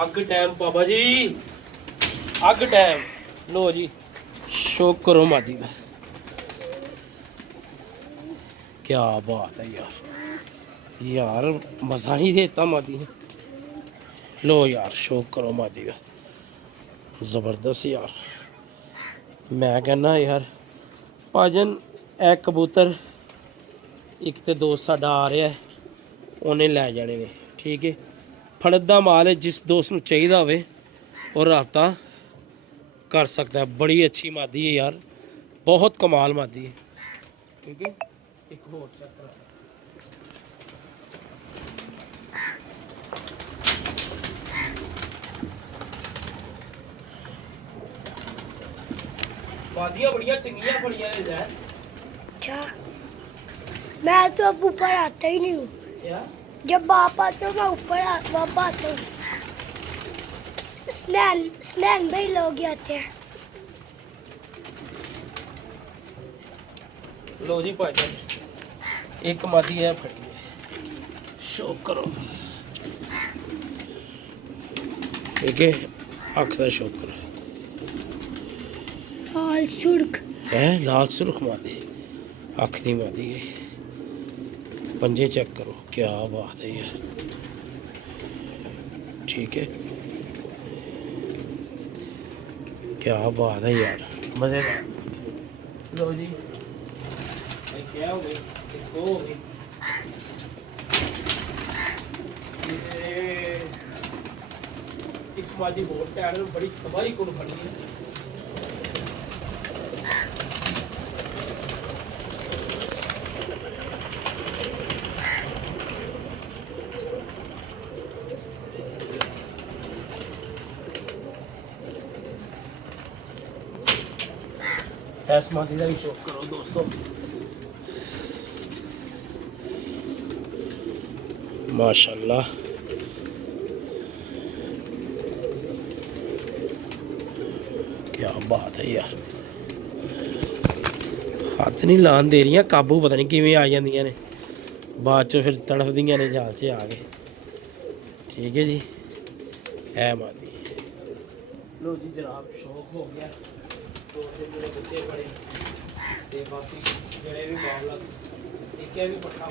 अग टाइम बाबा जी, अग टाइम। लो जी शो करो मादी का, क्या बात है यार, यार मजा ही देता मादी ने। लो यार शो करो मादी का, जबरदस्त यार। मैं कहना यार भाजन ए कबूतर एक तो दोस्त साडा आ रहा है, उन्हें लै जाने ने, ठीक है। फड़द दा माल है, जिस दोस्त नूं चाहिदा होवे और राबता कर सकता है। बड़ी अच्छी मादी है यार, बहुत कमाल मादी है, ठीक है। एक होर चेक करा, मादियां बड़ियां चंगियां बड़ियां ने जैन। अच्छा, मैं तो अब ऊपर आता ही नहीं हूँ। क्या? जब बाप आते हो मैं ऊपर बाबा आता हूँ। स्नैन भाई लोग ही आते हैं। लो जी भाईजान, एक मादी है फड़ी है, शो करो, ठीक है। अख का शो करो, लाल सुर्ख है लाल सुर्ख मादी, अख दी मादी है। पंजे चेक करो, क्या बात है यार, ठीक है। क्या बात है यार, मजेदार। लो जी भाई, क्या हो गई, एक दो हो गई, एक मादी बहुत टाइट है, बड़ी तबाही को फड़ी है। ऐस मादी का भी शौक करो दोस्तों, माशाल्लाह। क्या बात है यार, हाथ नहीं लान दे रही, काबू पता नहीं किवें आ जांदियां ने, बाद चो फिर तड़फदियां ने जाल च आ गए, ठीक है जी। है मादी। लो जी जनाब, शौक हो गया, दो तीन मेरे बच्चे बड़े ते बाकी जड़े भी मामला ठीक है, भी पट्ठा